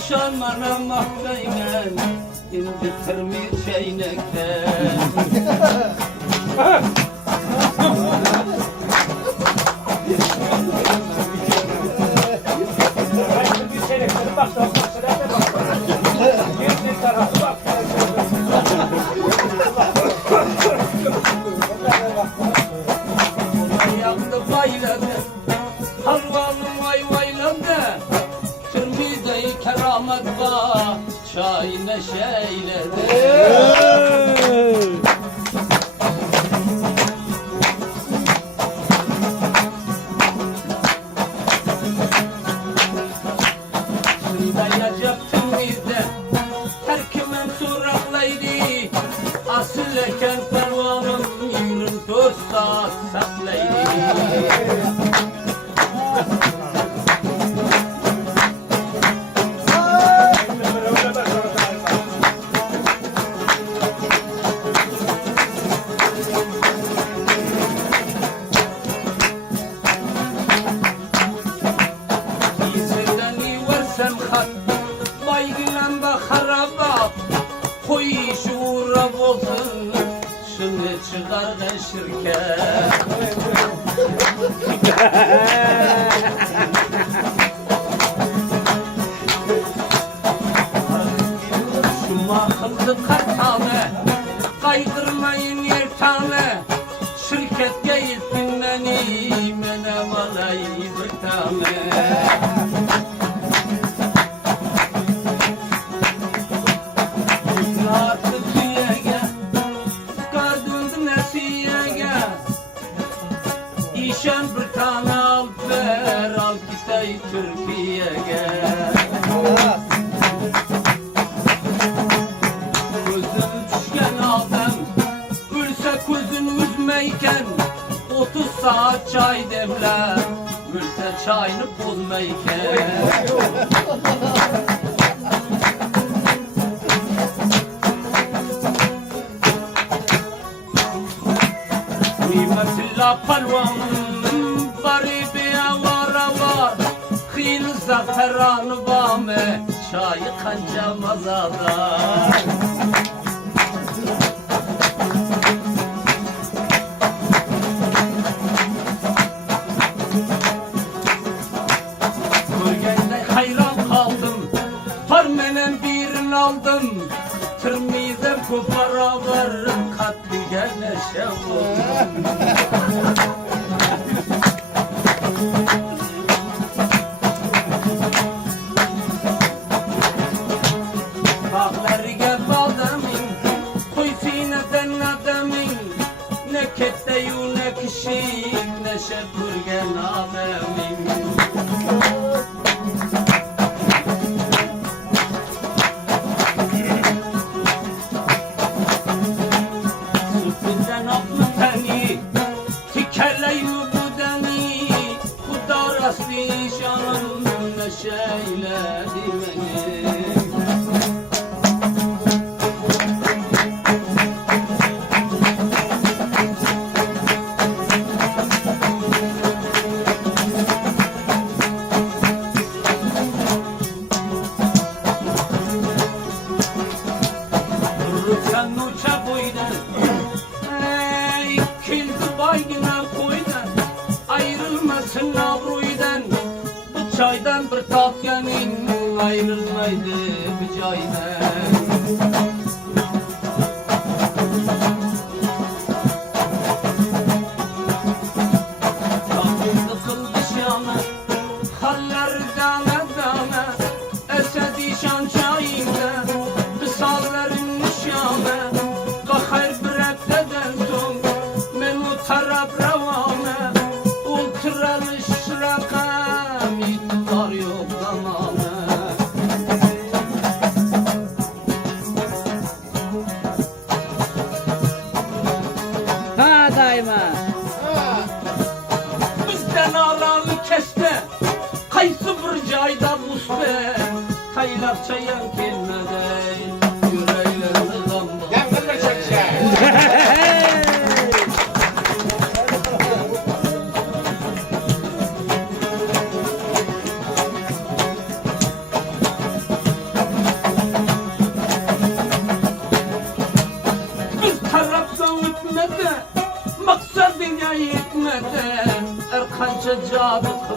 İşan bana mahdayken İnditirmi çeynekten Ayakta bayladı Halvanın vay vayladı Kırmızı keramet var Çay neşeyledi Asılken pervanım 24 saat saklaydı İzirden versem hat Baygılan bakaraba Koy şuura olsun Şunu çıkar da şirket Şu mahıllı kartane Kaydırmayın yertane Şirketke iltin beni Menem alayı bir tane İşen bir tane al ver al gitey Türkiye'ye Gözüm düşken adam Gülse gözün üzmeyken 30 saat çay demler Gülse çayını bozmayken Kıymetli palvanım bari bir avara var Khil zaferanı vame çayı kanca mazada Bölgende hayran kaldım Parmenen birini aldım Tırmizem kopara varım katlı gene şevum Bağları gel adamın Koy sineden adamın Ne ketteyu ne kişi Ne şepürgen alemin Şanım neşeyledi beni Dururken uça boydan Ey kildi baygına koydan Ayrılmasın avruydan Çaydan bir tatyanin ayrılmaydı bir caydan Kapıyı kıldı şana Haller dana dana Esedi şan çayında Kısalların nişana Bakayr bir ebdeden son Menu taraf ravana Ultralı şıraka yok zamanı Ha daima Bizden aralı keste Kaysı bir cayda muste Taylak çayan kelmede Yüreğlerini damla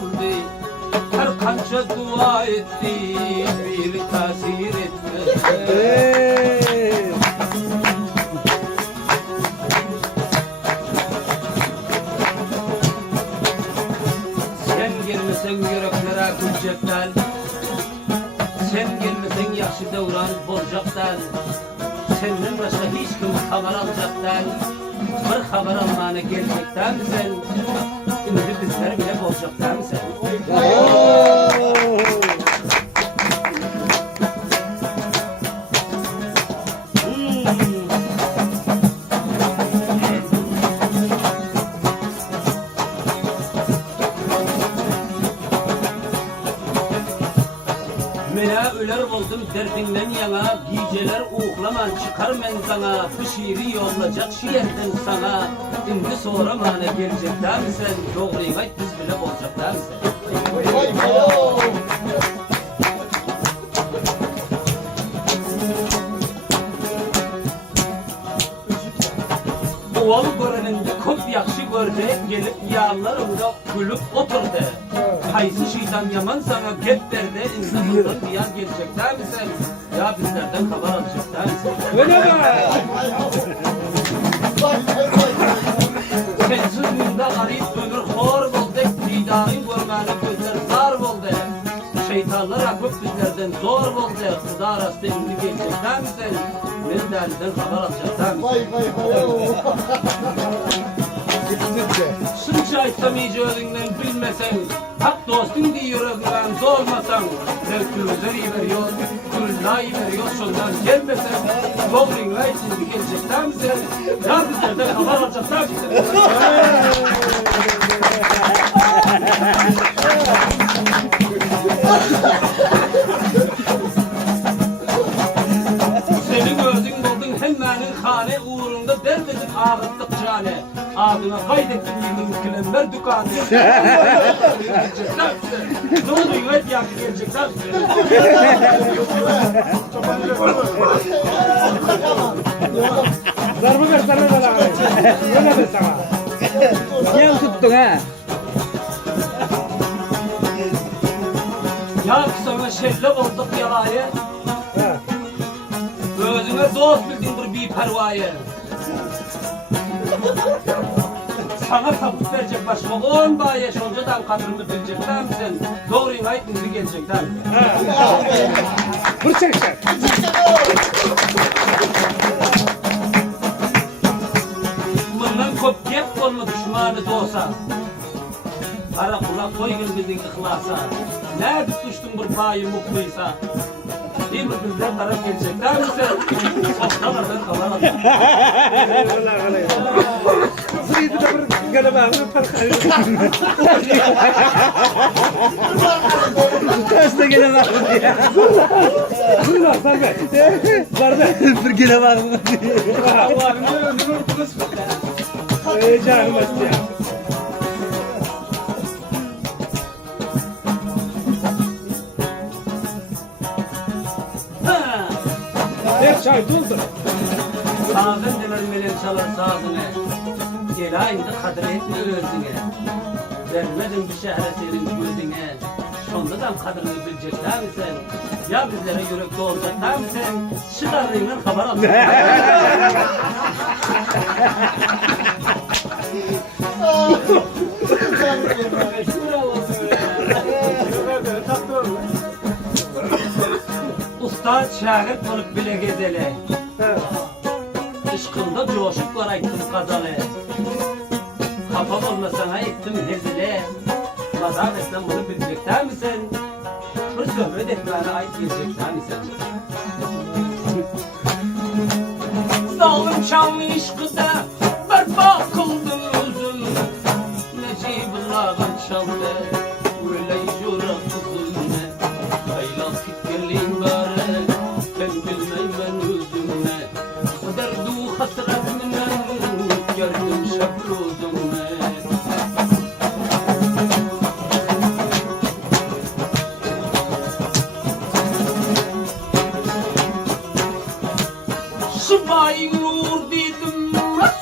kıldı. Her kança dua etti, bir tasir etmedi. Sen gelmesen yüreklere gülcekten, sen gelmesen yaxşı devran bolcaktan, senden başka hiç kim haber alacaktan, bir haber almana gelecekten sen, şimdi bizler bile bolcaktan sen. Mena öler oldum derdinden yana, geceler uğlaman çıkar men sana, bu şiiri yollacak şiirden sana. Şimdi sonra bana gelecekler mi sen, doğruyu ayt biz bile olacaklar mı sen? Oğul göreninde çok yakşı görecek, gelip yağlarında gülüp oturdu. Kaysı şeytan yaman sana gep derdi, insanlardan bir yer gelecekler mi sen? Ya bizlerden haber alacaklar mı sen? Öyle mi? Sensiz munda arayıp ömür hor oldu, didarın görmeni gözler zar oldu. Şeytanlar akıp bizlerden zor oldu, kıza arasında indi gelecekler mi sen? Ben derden haber alacaklar mı sen? Şunca aytamayacağından bilmesen, hak dostun diye yüreğinden dolmasan, zevkülüzleri veriyor, kullayı veriyor, şundan gelmesen, doğruyla içinde gelecekler mi sen? Ya bizlerden haber alacaklar mı sen? Senin gözün buldun hemmenin hane uğrunda dermedin ağıttık cane. Adına kaydettin yılın kilemler dükkanı. Ne oldu yüvet yakı gelecekler misin? Zarfı ver sana da lan. Öyle mi sana? Niye tuttun ha? Ya sana şelle olduk yalayı. Özüne dost bildin bir pervayı. Sana tabut verecek başıma 10 daha yaş oncadan kadrini bilecekler misin? Doğruyu ait bizi gelecekler mi? Vur çek çek. Bundan kop gep olma düşmanı da olsa. Kara kulak koygun bizim ihlasa. Ne tutuştun bir payı mutluysa. Değil mi bizden taraf gelecekler misin? Softalardan kalan atın. Sırıydı da bir gana bağlı parkayı. Terste gene bağlı diye. Dur lan Sarbe. Sarbe. Bir gene bağlı diye. Allah'ım ne ömrünü unuttunuz mu? Canım ya. Çay doldur. Sazın demirmelen çalar sazını. Gel aynı kadir etme özüne. Vermedim bir şehre senin gözüne. Şondadan kadrini bilecekler mi sen? Ya bizlere yürekli olacaklar mı sen? Şıdarlığından haber alacaklar. Usta şagird olup bile gezele. Işkında coşuklar ayttım kazalı. Kafa olmasana ettim hezile. Mazam etsen bunu bilecekler misin? Bir söhbet etmene ait gelecekler misin? Zalim çamlı işkıda berba kıldım özüm. Necibullah'ın çaldı öyle yürak kızımne. Aylak gitgelin bari ben bilmeymen özümne. O derdu hasretimle gördüm şabruzumne. Şıbayı nur dedim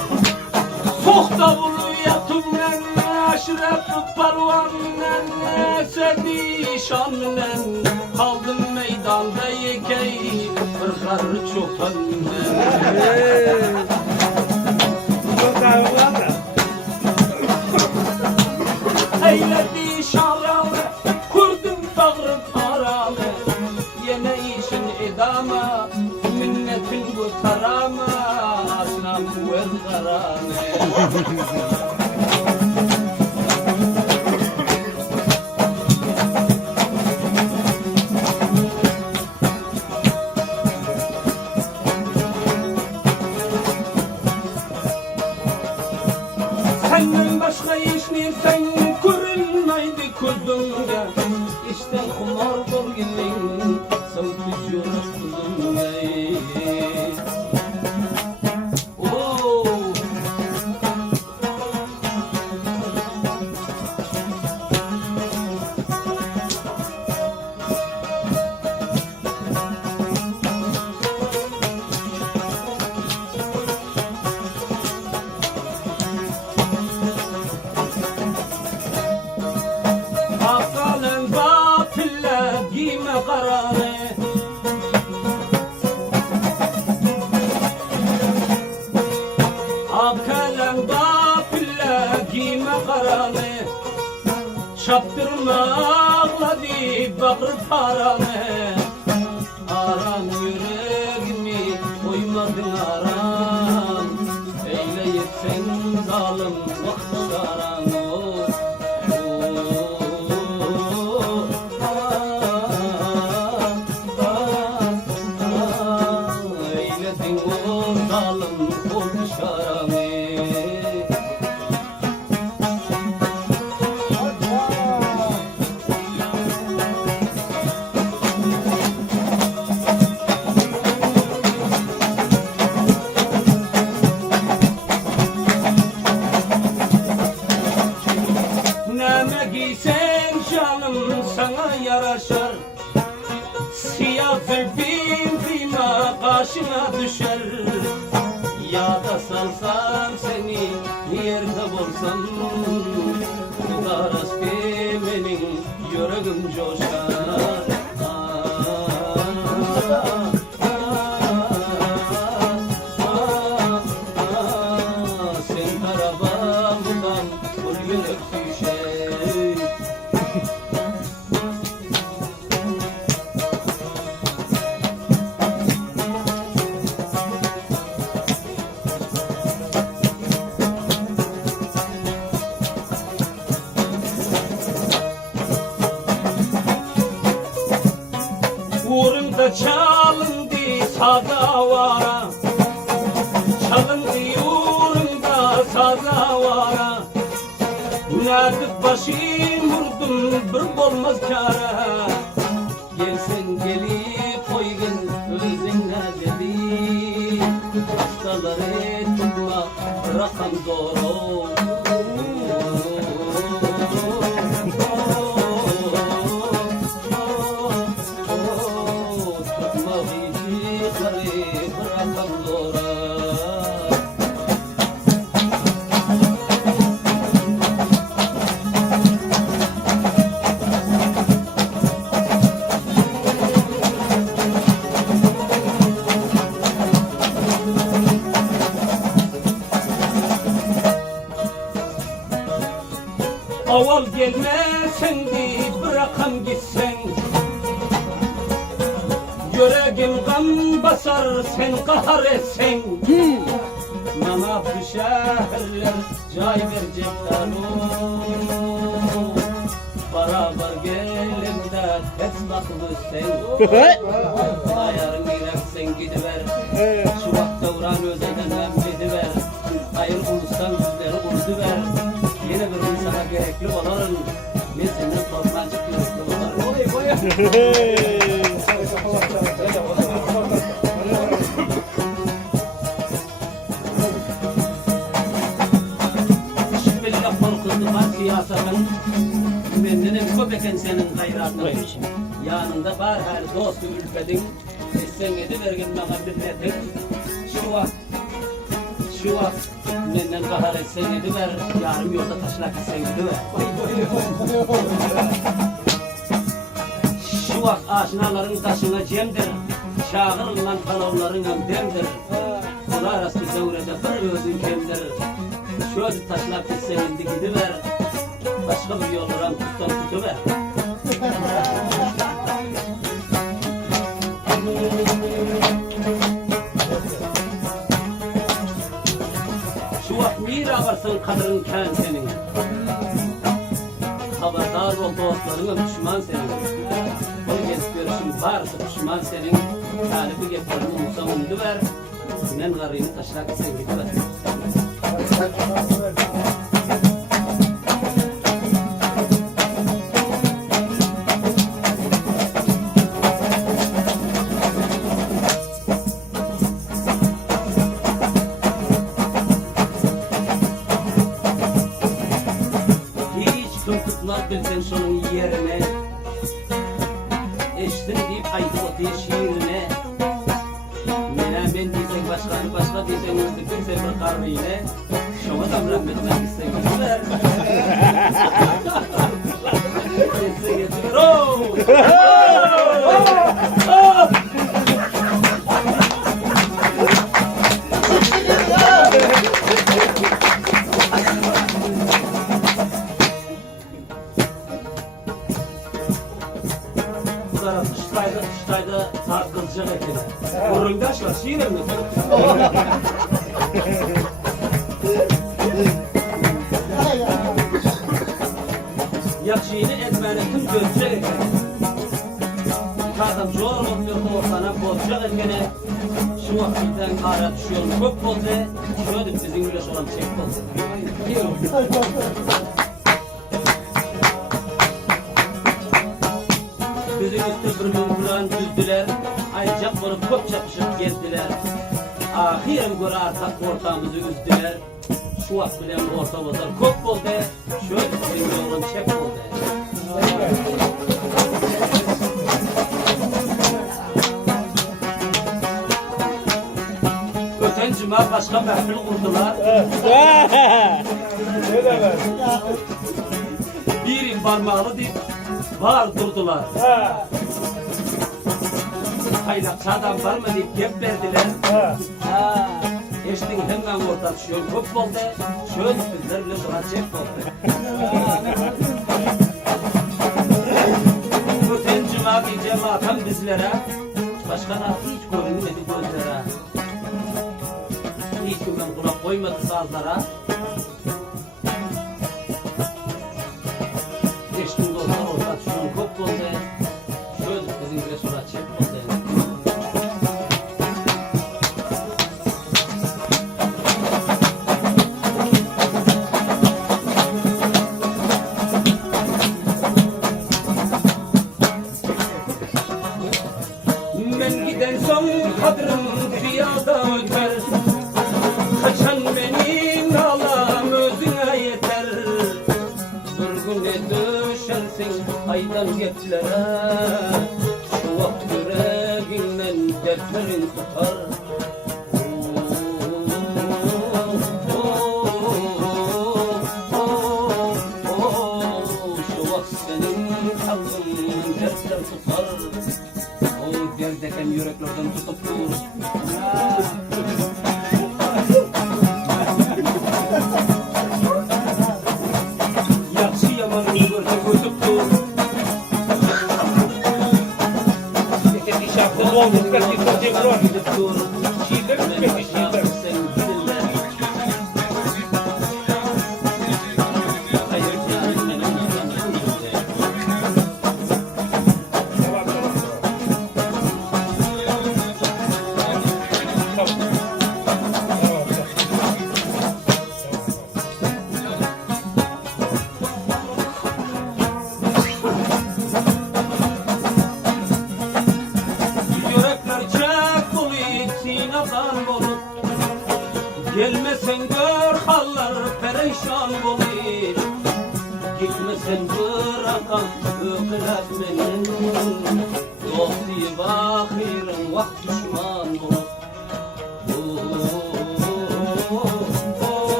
Eşref parvanla sedişanla kaldım meydanda yekey kırkar çopanla. Eyledi şaralı kurdum bağrım aralı yine işin edama minnetin bu tarama aslam bu ezgarane. Senden başka işini sen görünmeydi gözümde. İşte kumar dolginin savcı rastımda. Oh. Akalın batille giyme kararı Akalın batille giyme kararı Çaptırma ağladı bağrı paranı Aram yüreğimi koymadın aram Eyleyip sen zalim vakti aram Eyledin o zalim olmuş aramı Ne giysen canım sana yaraşar Siyah zülfün kıyma başına düşer Ya da salsam seni yerde bulsam Kudaras benim yüreğim coşar Sen karabağımdan kul yürek düşer Uğrunda çalındı sadavara Çalındı uğrunda sadavara Nadık başım vurdum bir olmaz kara Gelsen gelip koygun özüne dedi Hastaları tutma rakam doğru Tutma bizi garip rakam doğru Aval gelmesen de bırakam gitsen Yüreğim kan basar sen kahar etsen Bana bu şehirler cay verecekler Beraber gelin de tez baklı sen Ayarın ilersen gidiver Şu vakta vuran özeyden hem gidiver Hayır bulursan yüzleri unutuver Yine bir insana gerekli olalım. Ben senden korkmancık yürekli olalım. Şüpheliyle korkuldu var siyasetin. Benden hem köpeken senin hayratın. Yanında var her dostu ülfedin. Sen edivergin bana milletin. Şu an Menden kahar etsen ediver, yarım yolda taşlak etsen ediver. Şu vakt aşinaların taşına cemdir, çağırılan kalavların demdir. Kula arası devrede bir özün kemdir. Şöyle taşlak etsen indi gidiver, başka bir yoldan tuttan tutuver. Şu vakt mira varsın kadırın ken senin. Haberdar ol dostlarına düşman senin. Onu gelip görüşün varsa düşman senin. Talibi getirin umusa undu ver. Men garını taşlak sen gidiver. Bilsen şunun yerine eştin deyip aydı o diye şiirine Mena ben diysen başka diysen öldükün sen bir karnı yine Şoma da rahmetine gitsen gidiver Gitsen getirir Kışlayda saat kızacak ekine. Orundaş var, şiir mi? Yakşiğini etmenetin görecek ekine. İki adam zor oluyor ortana bozacak ekine. Şu vakitten kara düşüyor çok oldu. Şöyle bizim güleş olan çek oldu. Gözün üstü bir mümküran düzdüler, aycak olup kop çapışıp gezdiler. Ahiren göre artak ortağımızı üzdüler. Şu vakt bilen orta bozar kop oldu, şöyle senin yolun çek oldu. Öten cuma başka mehfil kurdular. Birin parmağını deyip var durdular. Kaynakçı adam var mı deyip gep verdiler. Eştin hemen orta düşüyor kop oldu. Şöyle bizler bile şuna çek oldu. Öten cuma diyeceğim atan bizlere. Başkana hiç görünmedi gözlere. Hiç güven kulak koymadı sazlara. Eştin dostlar orta düşüyor kop oldu. Şöyle bizim bile şuna çek oldu. Ben giden son kadrım dünyada öter. Kaçan benim ağlam özüne yeter. Bir güne düşersin aydan getlere. Şu vakt yüreğinden dertlerin tutar. Şu vakt senin kalbin dertler tutar. O derdeken yüreklerden tutup dur. Yakşı yamanını görse gözüp dur. Esse chapo longo, fica aqui só de bronze. Dur. Şiirler mi peki şiirler? Sen gidinler. Hayır yarın benim yanımda gidecek. Tamam, tamam. Tamam. Yürekler çek olup sinadan olup gelmesen gör hallar perişan olup gitmesen bırakan ökülep benim dosti bahirin vakt düşman olup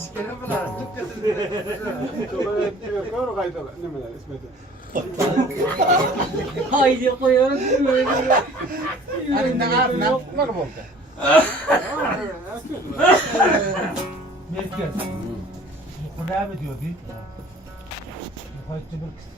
Eşkere mi lan? Tut getirdi. Çoğu etkiye koyar kaydola. Ne mi lan İsmet'e? Haydi koyuyoruz. Hani ne yapma var mı orada? Merkez. Bu ne abi diyor değil. Bu kaççı bir